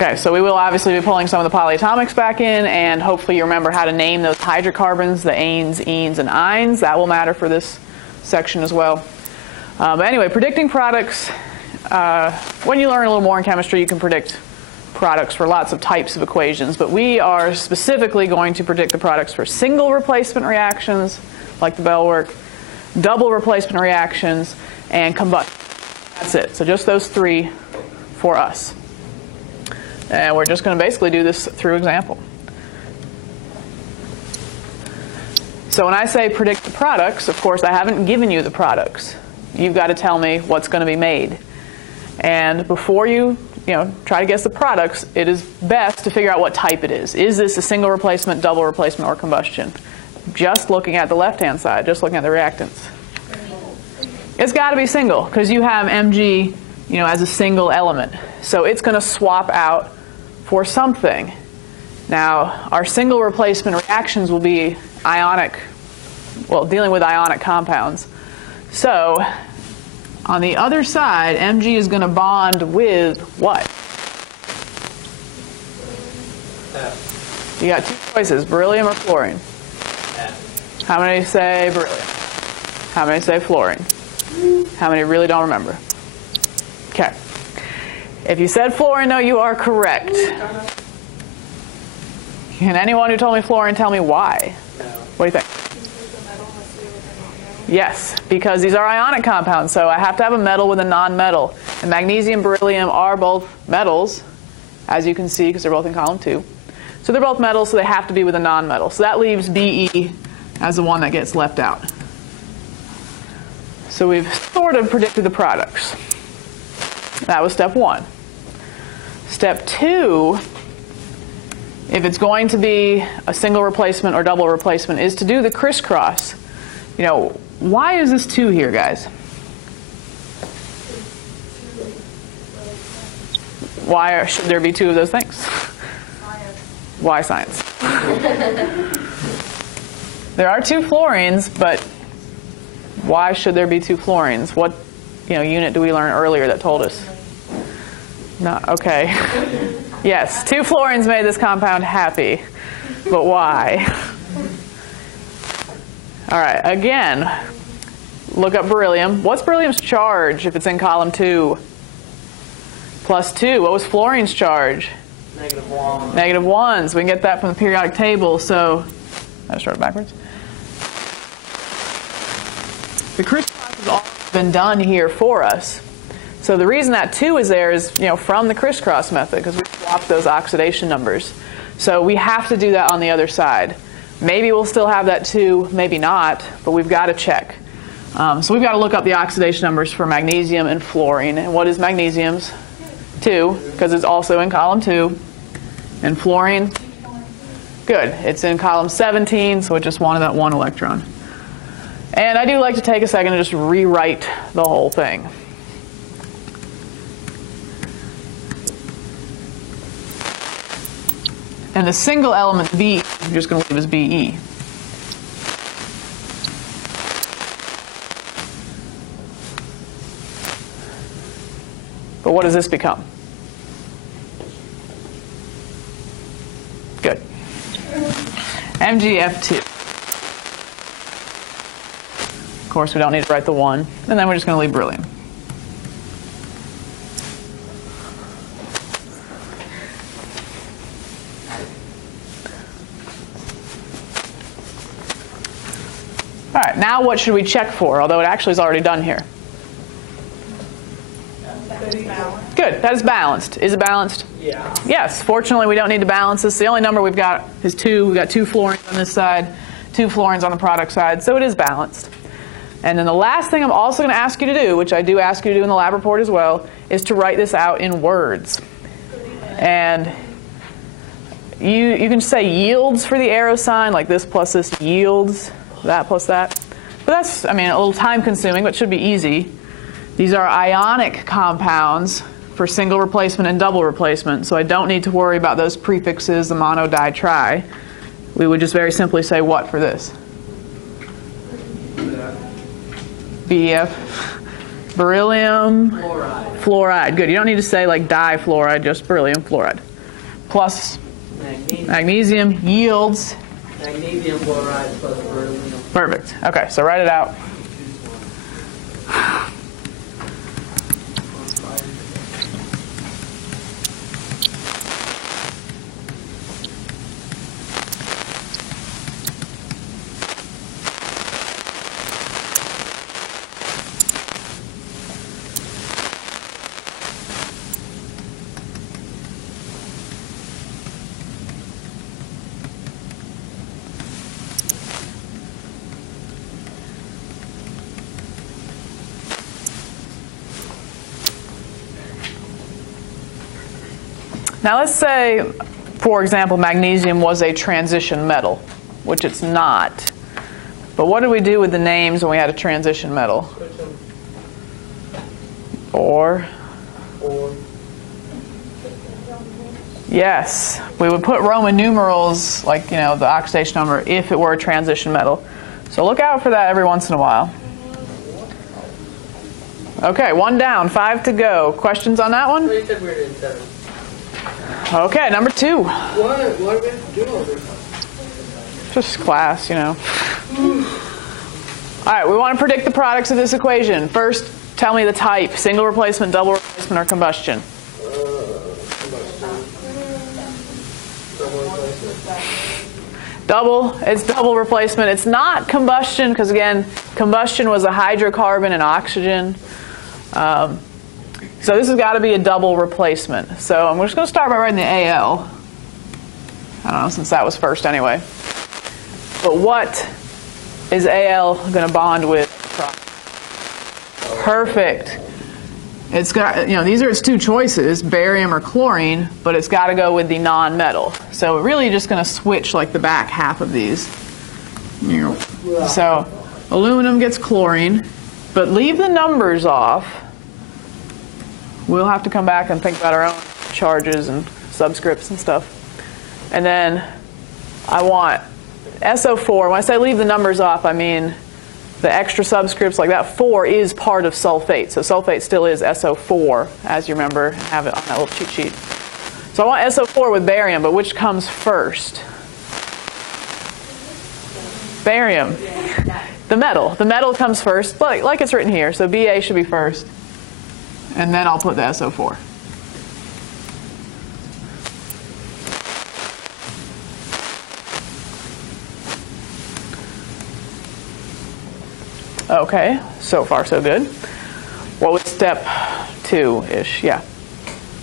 Okay, so we will obviously be pulling some of the polyatomics back in, and hopefully you remember how to name those hydrocarbons, the anes, enes, and ines. That will matter for this section as well. But anyway, predicting products, when you learn a little more in chemistry, you can predict products for lots of types of equations, but we are specifically going to predict the products for single replacement reactions, like the Bell work, double replacement reactions, and combustion. That's it. So just those three for us. And we're just going to basically do this through example. So when I say predict the products, of course, I haven't given you the products. You've got to tell me what's going to be made. And before you try to guess the products, it is best to figure out what type it is. Is this a single replacement, double replacement, or combustion? Just looking at the left-hand side, just looking at the reactants. It's got to be single, because you have Mg as a single element. So it's going to swap out for something. Now, our single replacement reactions will be ionic, dealing with ionic compounds. So on the other side, Mg is going to bond with what? You got two choices, beryllium or fluorine. How many say beryllium? How many say fluorine? How many really don't remember? Okay. If you said fluorine, though, you are correct. Can anyone who told me fluorine tell me why? No. What do you think? Yes, because these are ionic compounds, so I have to have a metal with a non-metal. And magnesium and beryllium are both metals, as you can see, because they're both in column 2. So they're both metals, so they have to be with a non-metal. So that leaves Be as the one that gets left out. So we've sort of predicted the products. That was step 1. Step 2, if it's going to be a single replacement or double replacement, is to do the crisscross. Why is this 2 here, guys? Why should there be 2 of those things? Science. Why science? There are 2 fluorines, but why should there be 2 fluorines? What unit do we learn earlier that told us? No, okay. Yes, 2 fluorines made this compound happy, but why? All right, again, look up beryllium. What's beryllium's charge if it's in column 2? +2. What was fluorine's charge? -1. -1. So we can get that from the periodic table. So I just wrote it backwards. The crisscross has all been done here for us. So the reason that 2 is there is from the crisscross method, because we swapped those oxidation numbers. So we have to do that on the other side. Maybe we'll still have that 2, maybe not, but we've got to check. So we've got to look up the oxidation numbers for magnesium and fluorine. And what is magnesium's? 2, because it's also in column 2. And fluorine? Good. It's in column 17, so it just wanted that 1 electron. And I do like to take a second and just rewrite the whole thing. And the single element B, I'm just going to leave as Be. But what does this become? Good. MgF2. Of course, we don't need to write the 1. And then we're just going to leave beryllium. All right, now what should we check for? Although it actually is already done here. Good, that is balanced. Is it balanced? Yeah. Yes, fortunately we don't need to balance this. The only number we've got is 2. We've got 2 fluorines on this side, 2 fluorines on the product side, so it is balanced. And then the last thing I'm also going to ask you to do, which I do ask you to do in the lab report as well, is to write this out in words. And you can say yields for the arrow sign, like this plus this yields, that plus that. But that's, a little time consuming, but should be easy. These are ionic compounds for single replacement and double replacement, so I don't need to worry about those prefixes, the mono, di, tri. We would just very simply say what for this? BF. beryllium Fluoride. fluoride. Good. You don't need to say like difluoride, just beryllium fluoride. Plus magnesium yields. Magnesium fluoride plus beryllium. Perfect. Okay, so write it out. Now let's say, for example, magnesium was a transition metal, which it's not. But what did we do with the names when we had a transition metal? Or? Yes, we would put Roman numerals, like, the oxidation number, if it were a transition metal. So look out for that every once in a while. Okay, 1 down, 5 to go. Questions on that one? You said we were in 7. Okay, number 2. What do we have to do all this? Just class, All right, we want to predict the products of this equation. First, tell me the type: single replacement, double replacement, or combustion. Double. It's double replacement. It's not combustion because, again, combustion was a hydrocarbon and oxygen. So this has got to be a double replacement. So I'm just going to start by writing the AL. I don't know, since that was first anyway. But what is AL going to bond with? Perfect. It's got, these are its 2 choices, barium or chlorine, but it's got to go with the non-metal. So we're really just going to switch like the back half of these. So aluminum gets chlorine, but leave the numbers off. We'll have to come back and think about our own charges and subscripts and stuff. And then I want SO4. When I say leave the numbers off, I mean the extra subscripts, like that 4 is part of sulfate. So sulfate still is SO4, as you remember, have it on that little cheat sheet. So I want SO4 with barium, but which comes first? Barium. The metal. The metal comes first, like it's written here. So Ba should be first. And then I'll put the SO4. Okay, so far so good. What was step 2-ish? Yeah.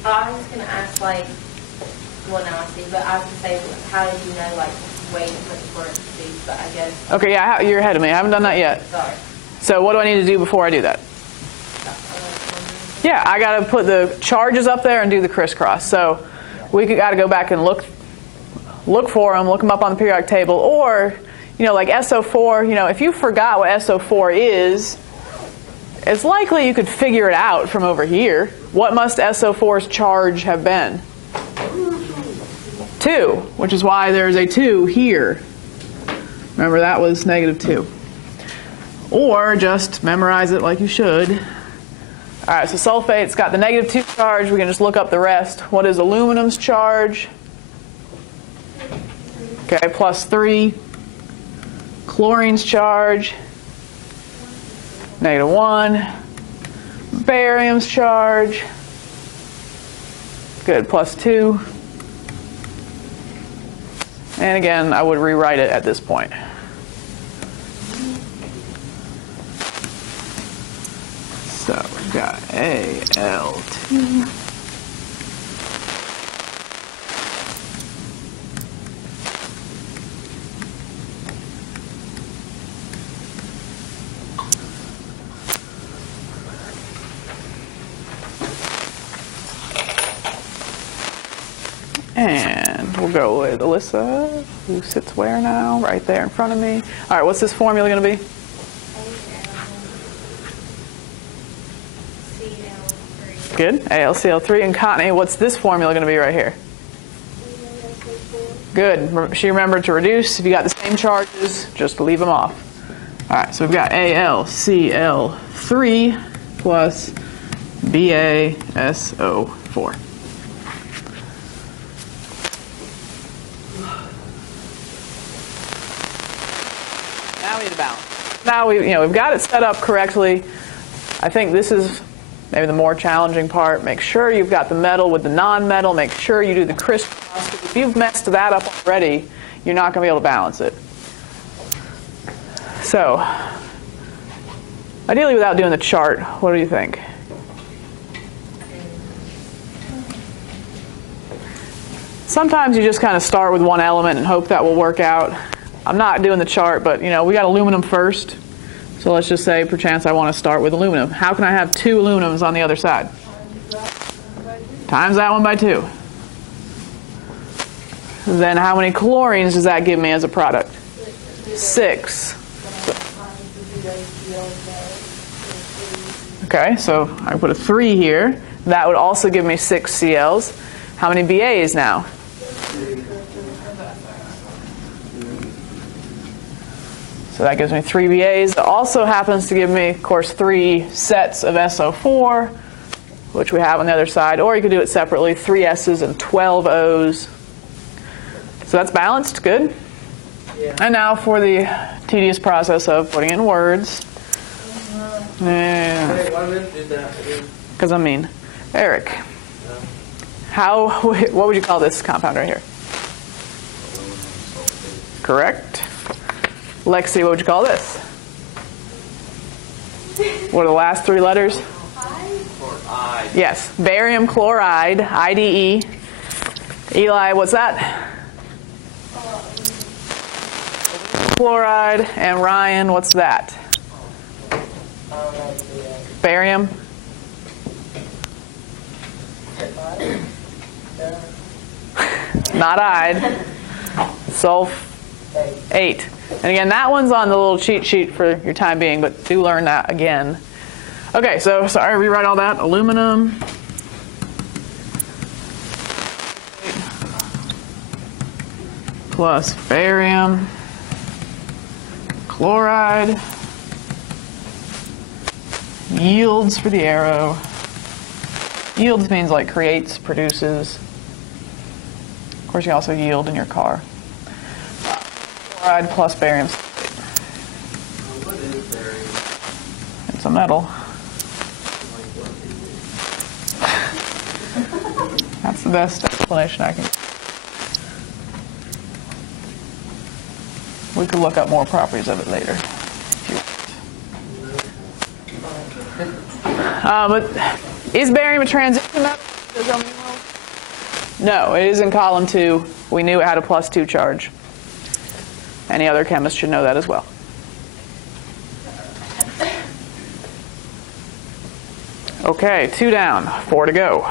I was going to ask, now I see, but I was going to say, how did you know, way to put the parentheses, but I guess. Okay, yeah, you're ahead of me. I haven't done that yet. Sorry. So what do I need to do before I do that? Yeah, I got to put the charges up there and do the crisscross. So we got to go back and look for them, look them up on the periodic table, or like SO4. If you forgot what SO4 is, it's likely you could figure it out from over here. What must SO4's charge have been? 2, which is why there's a 2 here. Remember, that was -2. Or just memorize it like you should. All right, so sulfate's got the -2 charge. We can just look up the rest. What is aluminum's charge? Okay, +3. Chlorine's charge, -1. Barium's charge, good, +2. And again, I would rewrite it at this point. So we've got Al2. And we'll go with Alyssa, who sits where now? Right there in front of me. All right, what's this formula going to be? Good, AlCl3. And Courtney, what's this formula going to be right here? Good, she remembered to reduce. If you got the same charges, just leave them off. All right, so we've got AlCl3 plus BaSO4. Now we need to balance. Now we've got it set up correctly. I think this is maybe the more challenging part. Make sure you've got the metal with the non-metal. Make sure you do the crisscross. If you've messed that up already, you're not going to be able to balance it. So, ideally without doing the chart, what do you think? Sometimes you just kind of start with one element and hope that will work out. I'm not doing the chart, but we got aluminum first. So let's just say, perchance, I want to start with aluminum. How can I have 2 aluminums on the other side? Times that one by 2. Then how many chlorines does that give me as a product? 6. Okay, so I put a 3 here. That would also give me 6 CLs. How many BAs now? So that gives me 3 BAs. It also happens to give me, of course, 3 sets of SO4, which we have on the other side. Or you could do it separately, 3 S's and 12 O's. So that's balanced, good. Yeah. And now for the tedious process of putting it in words. Wait, why did you do that? Because I'm mean. Eric, what would you call this compound right here? Correct. Lexi, what would you call this? What are the last 3 letters? Chloride. Yes, barium chloride, IDE. Eli, what's that? Chloride. And Ryan, what's that? Barium? Not ide. Sulfate. And again, that one's on the little cheat sheet for your time being, but do learn that again. Okay, so sorry, rewrite all that. Aluminum. Plus barium. Chloride. Yields for the arrow. Yields means like creates, produces. Of course, you also yield in your car. Chloride plus barium sulfate. What is barium? It's a metal. That's the best explanation I can. We could look up more properties of it later. If you want. But is barium a transition metal? No, it is in column 2. We knew it had a +2 charge. Any other chemist should know that as well. Okay, 2 down, 4 to go.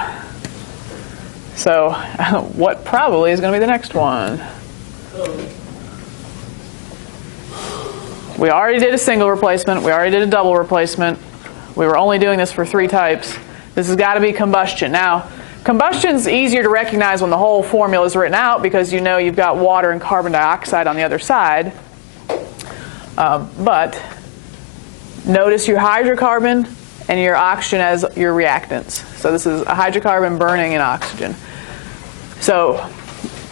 So, what probably is going to be the next one? We already did a single replacement. We already did a double replacement. We were only doing this for 3 types. This has got to be combustion. Now, combustion's easier to recognize when the whole formula is written out because you know you've got water and carbon dioxide on the other side. But notice your hydrocarbon and your oxygen as your reactants. So this is a hydrocarbon burning in oxygen. So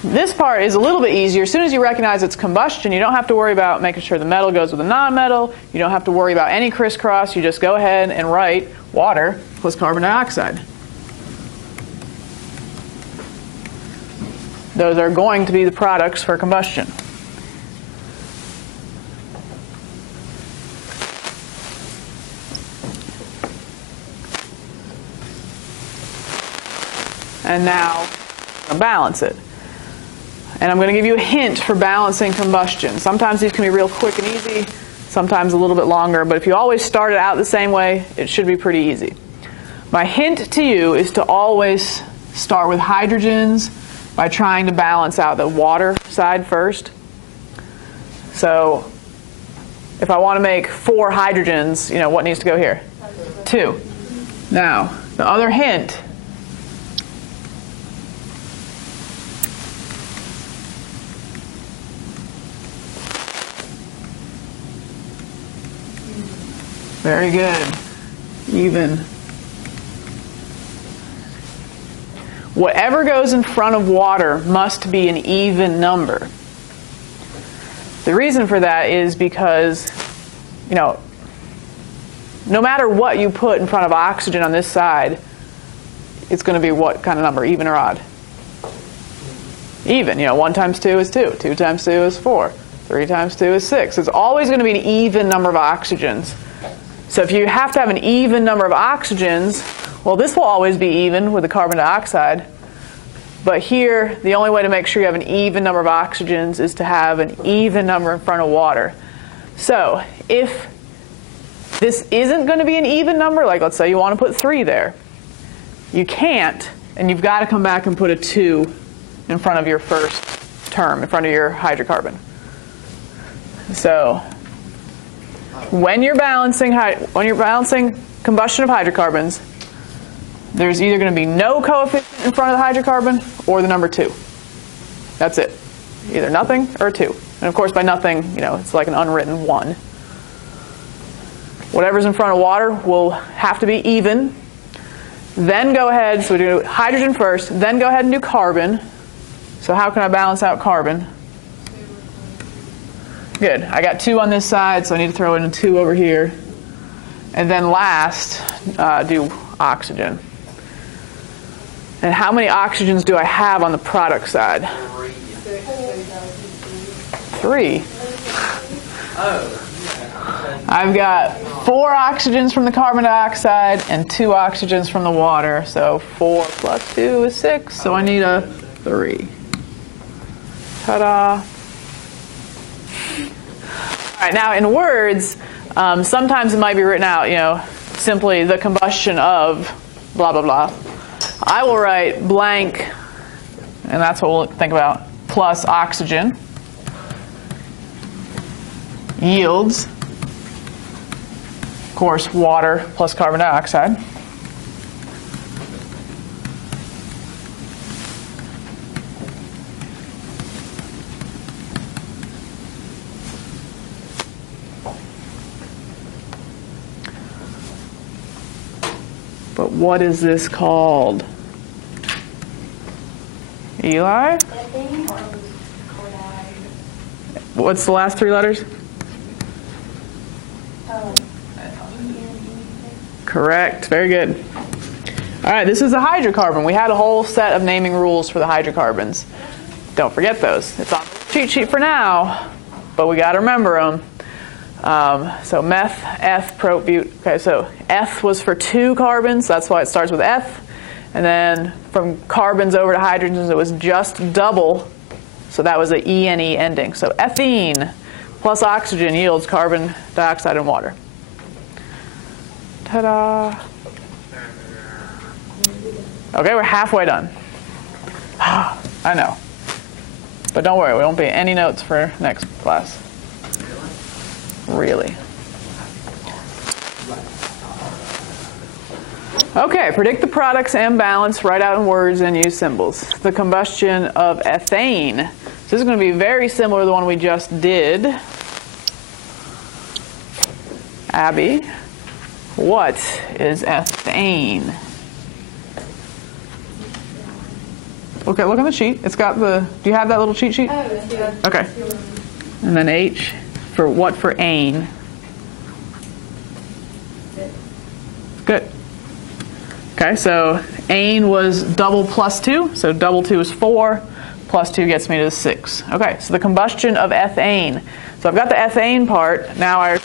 this part is a little bit easier. As soon as you recognize it's combustion, you don't have to worry about making sure the metal goes with the non-metal. You don't have to worry about any crisscross. You just go ahead and write water plus carbon dioxide. Those are going to be the products for combustion. And now I'll balance it. And I'm going to give you a hint for balancing combustion. Sometimes these can be real quick and easy, sometimes a little bit longer, but if you always start it out the same way, it should be pretty easy. My hint to you is to always start with hydrogens by trying to balance out the water side first. So if I want to make 4 hydrogens, what needs to go here? 2. Now, the other hint very good. even. Whatever goes in front of water must be an even number. The reason for that is because, no matter what you put in front of oxygen on this side, it's going to be what kind of number, even or odd? Even. 1 times 2 is 2. 2 times 2 is 4. 3 times 2 is 6. It's always going to be an even number of oxygens. So if you have to have an even number of oxygens, well, this will always be even with the carbon dioxide. But here, the only way to make sure you have an even number of oxygens is to have an even number in front of water. So if this isn't going to be an even number, like let's say you want to put 3 there, you can't, and you've got to come back and put a 2 in front of your first term, in front of your hydrocarbon. So when you're balancing combustion of hydrocarbons, there's either going to be no coefficient in front of the hydrocarbon or the number 2. That's it. Either nothing or 2. And of course by nothing, it's like an unwritten 1. Whatever's in front of water will have to be even. Then go ahead, so we do hydrogen first, then go ahead and do carbon. So how can I balance out carbon? Good. I got 2 on this side, so I need to throw in a 2 over here. And then last, do oxygen. And how many oxygens do I have on the product side? 3. I've got 4 oxygens from the carbon dioxide and 2 oxygens from the water. So 4 plus 2 is 6, so I need a 3. Ta-da. All right, now in words, sometimes it might be written out, simply the combustion of blah, blah, blah. I will write blank, and that's what we'll think about, plus oxygen yields, of course, water plus carbon dioxide. But what is this called? Eli? What's the last 3 letters? Correct. Very good. All right, this is a hydrocarbon. We had a whole set of naming rules for the hydrocarbons. Don't forget those. It's on the cheat sheet for now, but we got to remember them. So meth, eth, prop, but. Okay, so eth was for 2 carbons. That's why it starts with eth. And then from carbons over to hydrogens, it was just double. So that was an ene ending. So ethene plus oxygen yields carbon dioxide and water. Ta-da. Okay, we're halfway done. I know. But don't worry, we won't be any notes for next class. Really. Okay, predict the products and balance, write out in words and use symbols. The combustion of ethane. So this is going to be very similar to the one we just did. Abby, what is ethane? Okay, look on the sheet. It's got the, do you have that little cheat sheet? Oh, yeah. Okay. And then H for what for ane? Good. Okay, so ane was double plus 2, so double 2 is 4, plus 2 gets me to 6. Okay, so the combustion of ethane. So I've got the ethane part. Now I,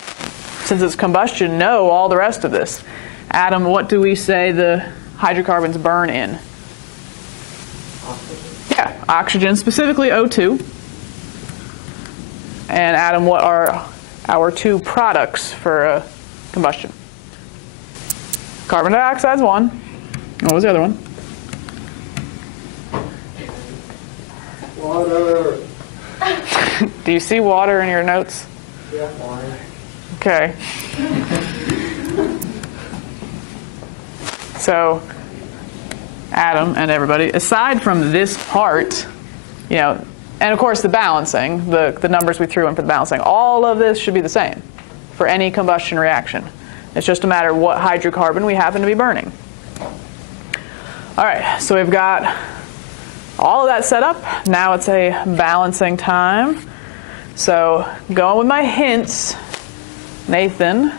since it's combustion, know all the rest of this. Adam, what do we say the hydrocarbons burn in? Yeah, oxygen, specifically O2. And Adam, what are our 2 products for combustion? Carbon dioxide's 1. What was the other one? Water. Do you see water in your notes? Yeah, water. Okay. So, Adam and everybody, aside from this part, and of course the balancing, the numbers we threw in for the balancing, all of this should be the same for any combustion reaction. It's just a matter of what hydrocarbon we happen to be burning. All right, so we've got all of that set up. Now it's a balancing time. So going with my hints, Nathan,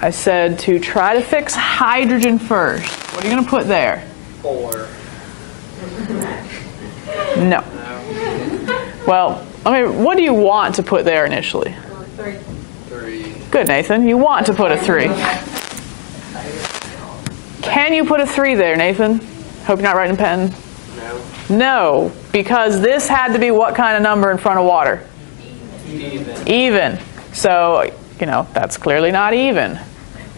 I said to try to fix hydrogen first. What are you going to put there? 4. No. No. Well, what do you want to put there initially? 3. 3. Good, Nathan. You want to put a 3. Can you put a 3 there, Nathan? Hope you're not writing a pen. No. No, because this had to be what kind of number in front of water? Even. Even. So, that's clearly not even.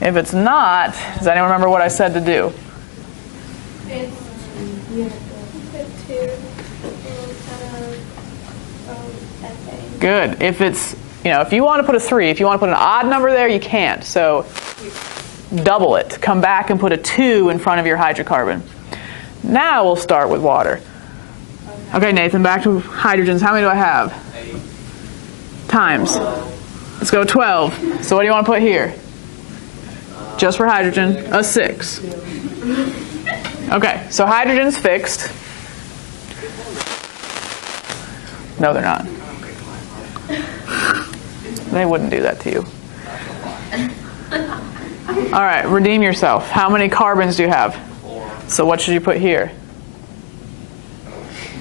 If it's not, does anyone remember what I said to do? Good. If it's, if you want to put a 3, if you want to put an odd number there, you can't. So double it. Come back and put a 2 in front of your hydrocarbon. Now we'll start with water. Okay, Nathan, back to hydrogens. How many do I have? 8. Times. Let's go 12. So what do you want to put here? Just for hydrogen, a 6. Okay, so hydrogen's fixed. No, they're not. They wouldn't do that to you. All right, redeem yourself. How many carbons do you have? 4. So what should you put here?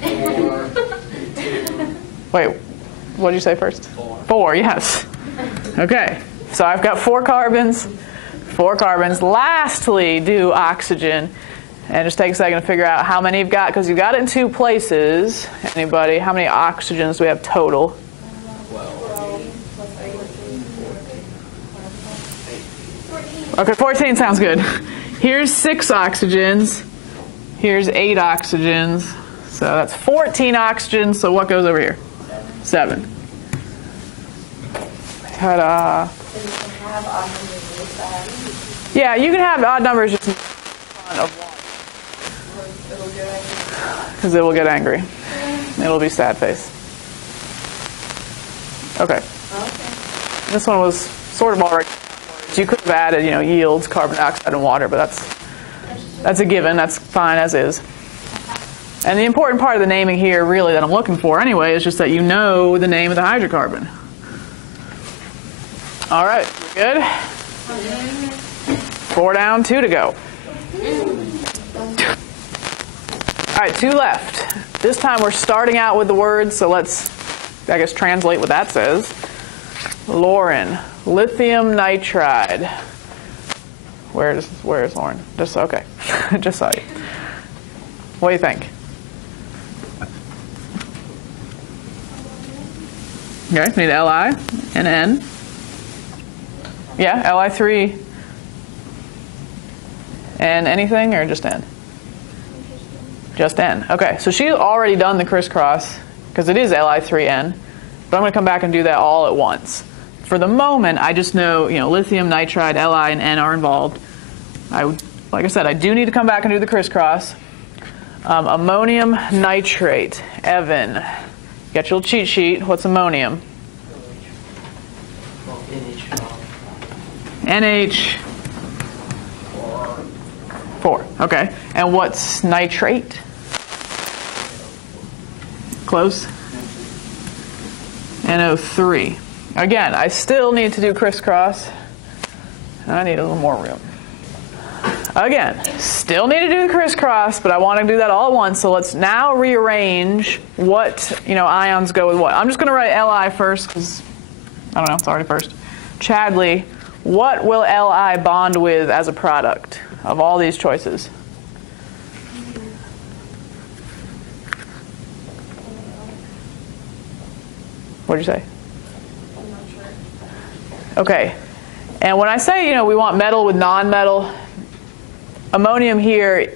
4. Wait, what did you say first? 4. 4, yes. Okay, so I've got 4 carbons. 4 carbons. Lastly, do oxygen. And just take a second to figure out how many you've got, because you've got it in 2 places. Anybody? How many oxygens do we have total? 12. Okay, 14 sounds good. Here's 6 oxygens. Here's 8 oxygens. So that's 14 oxygens. So what goes over here? 7. Ta-da. Yeah, you can have odd numbers just in front of one. Because it will get angry. It'll be sad face. Okay. This one was sort of already. You could have added, yields, carbon dioxide, and water, but that's a given. That's fine as is. And the important part of the naming here, really, that I'm looking for anyway, is just that you know the name of the hydrocarbon. All right, we good? 4 down, 2 to go. All right, 2 left. This time we're starting out with the words, so let's, translate what that says. Lauren, lithium nitride. Where's Lauren? Okay, just saw you. What do you think? Okay, need Li and N. Yeah, Li3. And anything or just N? Just N. Okay, so she's already done the crisscross because it is Li3N, but I'm going to come back and do that all at once. For the moment, I just know, lithium, nitride, Li, and N are involved. Like I said, I do need to come back and do the crisscross. Ammonium nitrate. Evan, get your cheat sheet. What's ammonium? NH4. Okay. And what's nitrate? Close. NO3. Again, I still need to do crisscross. I need a little more room. Again, still need to do the crisscross, but I want to do that all at once. So let's now rearrange what, ions go with what. I'm just going to write Li first because, I don't know, it's already first. Chadley, what will Li bond with as a product of all these choices? What did you say? I'm not sure. Okay. And when I say, we want metal with non-metal, ammonium here,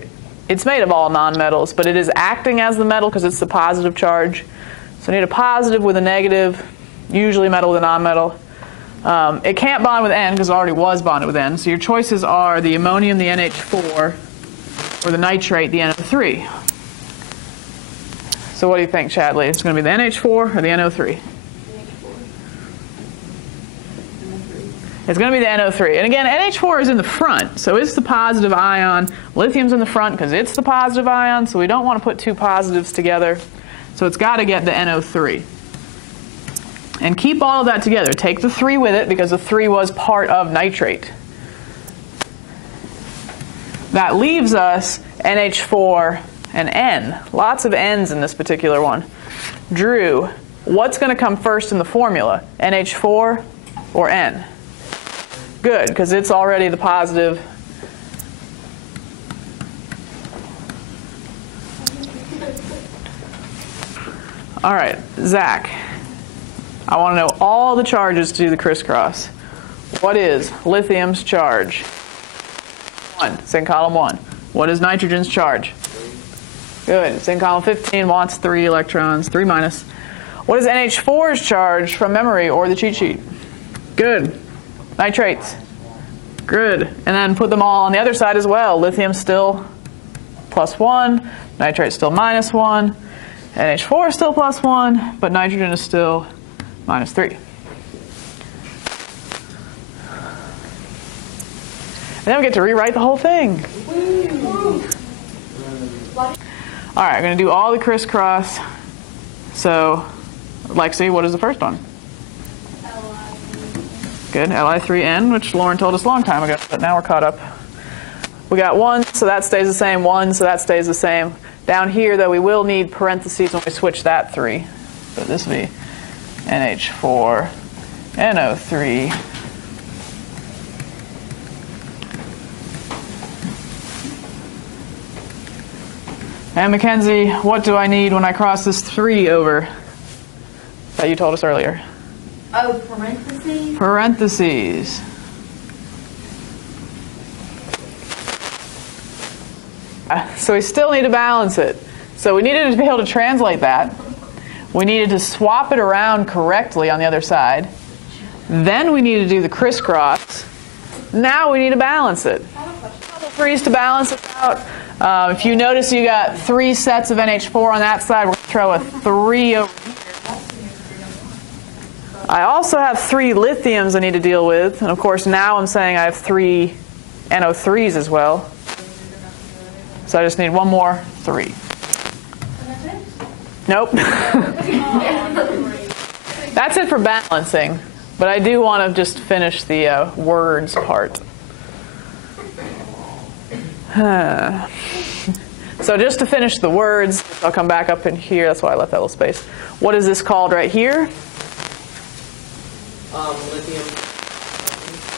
it's made of all nonmetals, but it is acting as the metal because it's the positive charge. So I need a positive with a negative, usually metal with a nonmetal. It can't bond with N because it already was bonded with N. So your choices are the ammonium, the NH4, or the nitrate, the NO3. So what do you think, Chadley? It's going to be the NH4 or the NO3? It's going to be the NO3. And again, NH4 is in the front, so it's the positive ion. Lithium's in the front because it's the positive ion, so we don't want to put two positives together. So it's got to get the NO3. And keep all of that together. Take the 3 with it because the 3 was part of nitrate. That leaves us NH4 and N. Lots of N's in this particular one. Drew, what's going to come first in the formula? NH4 or N? Good, because it's already the positive. All right, Zach, I want to know all the charges to do the crisscross. What is lithium's charge? 1. It's in column 1. What is nitrogen's charge? Good. It's in column 15. Wants 3 electrons. 3 minus. What is NH4's charge from memory or the cheat sheet? Good. Nitrates. Good. And then put them all on the other side as well. Lithium still +1. Nitrate still -1. NH4 is still +1. But nitrogen is still -3. And then we get to rewrite the whole thing. All right, I'm going to do all the crisscross. So, Lexi, what is the first one? Good, Li3N, which Lauren told us a long time ago, but now we're caught up. We got 1, so that stays the same. 1, so that stays the same. Down here, though, we will need parentheses when we switch that 3. So this will be NH4, NO3. And Mackenzie, what do I need when I cross this 3 over that you told us earlier? Oh, parentheses? Parentheses. So we still need to balance it. So we needed to be able to translate that. We needed to swap it around correctly on the other side. Then we need to do the crisscross. Now we need to balance it. Couple 3's to balance it out. If you notice, you got 3 sets of NH4 on that side. We're going to throw a 3 over here. I also have 3 lithiums I need to deal with. And of course, now I'm saying I have 3 NO3s as well. So I just need one more 3. Nope. That's it for balancing. But I do want to just finish the words part. So just to finish the words, I'll come back up in here. That's why I left that little space. What is this called right here? Lithium.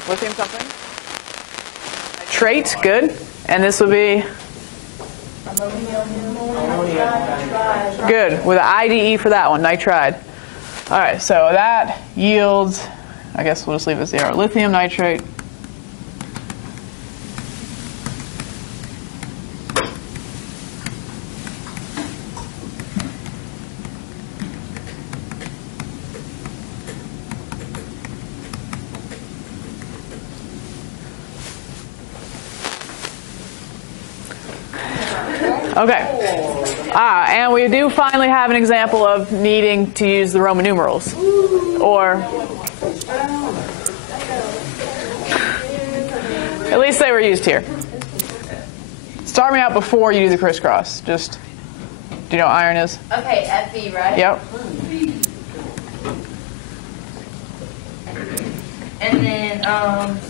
Lithium something? Nitrate, good. And this would be? Good, with an IDE for that one, nitride. All right, so that yields, I guess we'll just leave it 0. Lithium nitrate. Okay. And we do finally have an example of needing to use the Roman numerals. Or, at least they were used here. Start me out before you do the crisscross. Just, do you know what iron is? Okay, Fe, right? Yep. And then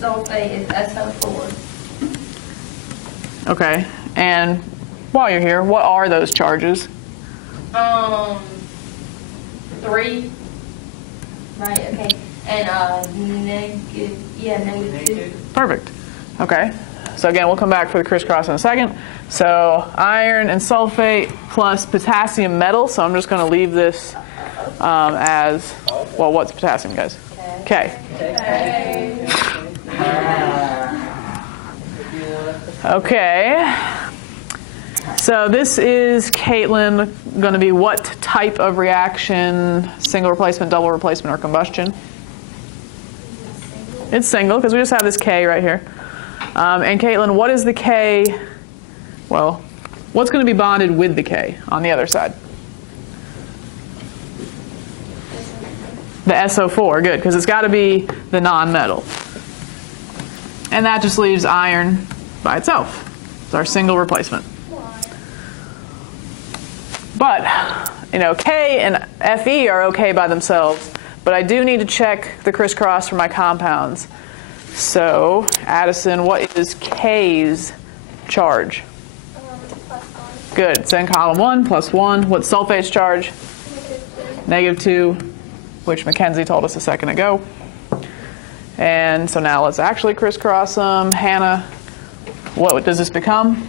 sulfate is SO4. Okay. And while you're here, what are those charges? 3. Right, okay. And negative, negative. Perfect. Okay. So again, we'll come back for the crisscross in a second. So iron and sulfate plus potassium metal. So I'm just going to leave this as, well, what's potassium, guys? K. Okay. So this is, Caitlin, going to be what type of reaction? Single replacement, double replacement, or combustion? It's single, because we just have this K right here. And Caitlin, what is the K? Well, what's going to be bonded with the K on the other side? The SO4, good, because it's got to be the non-metal. And that just leaves iron by itself. It's our single replacement. But, K and Fe are okay by themselves, but I do need to check the crisscross for my compounds. So, Addison, what is K's charge? +1. Good. It's in column 1, +1. What's sulfate's charge? -2, which Mackenzie told us a second ago. And so now let's actually crisscross them. Hannah, what does this become?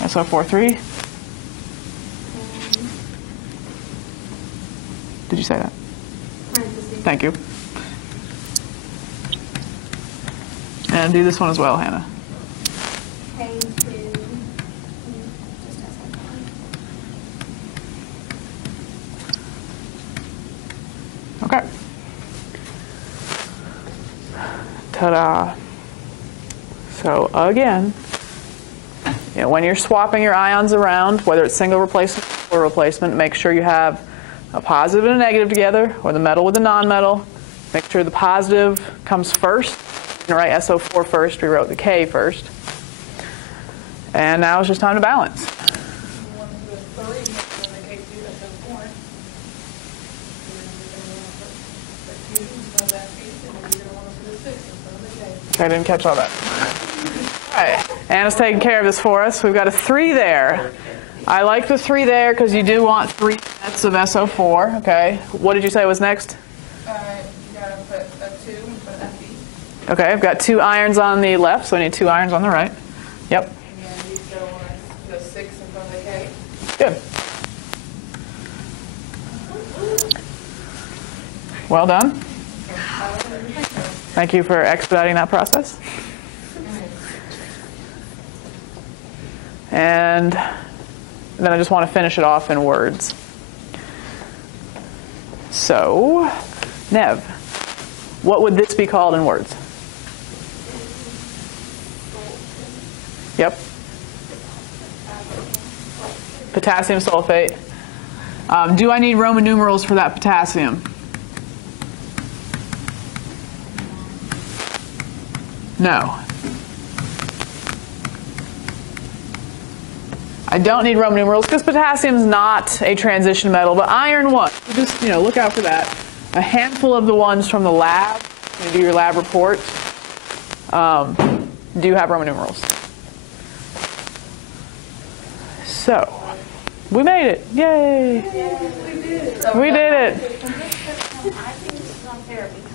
SO43? Did you say that? Thank you. And do this one as well, Hannah. Okay. Ta-da. So again, when you're swapping your ions around, whether it's single replacement or replacement, make sure you have a positive and a negative together, or the metal with the non-metal. Make sure the positive comes first. You write SO4 first, we wrote the K first. And now it's just time to balance. I didn't catch all that. All right, Anna's taking care of this for us. We've got a 3 there. I like the 3 there because you do want 3 sets of SO4. Okay. What did you say was next? You gotta put a 2 and put an Fe. Okay, I've got 2 irons on the left, so I need 2 irons on the right. Yep. And then you still want the 6 in front of the K. Good. Well done. Thank you for expediting that process. And then I just want to finish it off in words. So, Nev, what would this be called in words? Yep. Potassium sulfate. Do I need Roman numerals for that potassium? No. I don't need Roman numerals because potassium is not a transition metal, but iron one. So just look out for that. A handful of the ones from the lab, when you do your lab report, do have Roman numerals. So, we made it! Yay! We did it! I think this is unfair because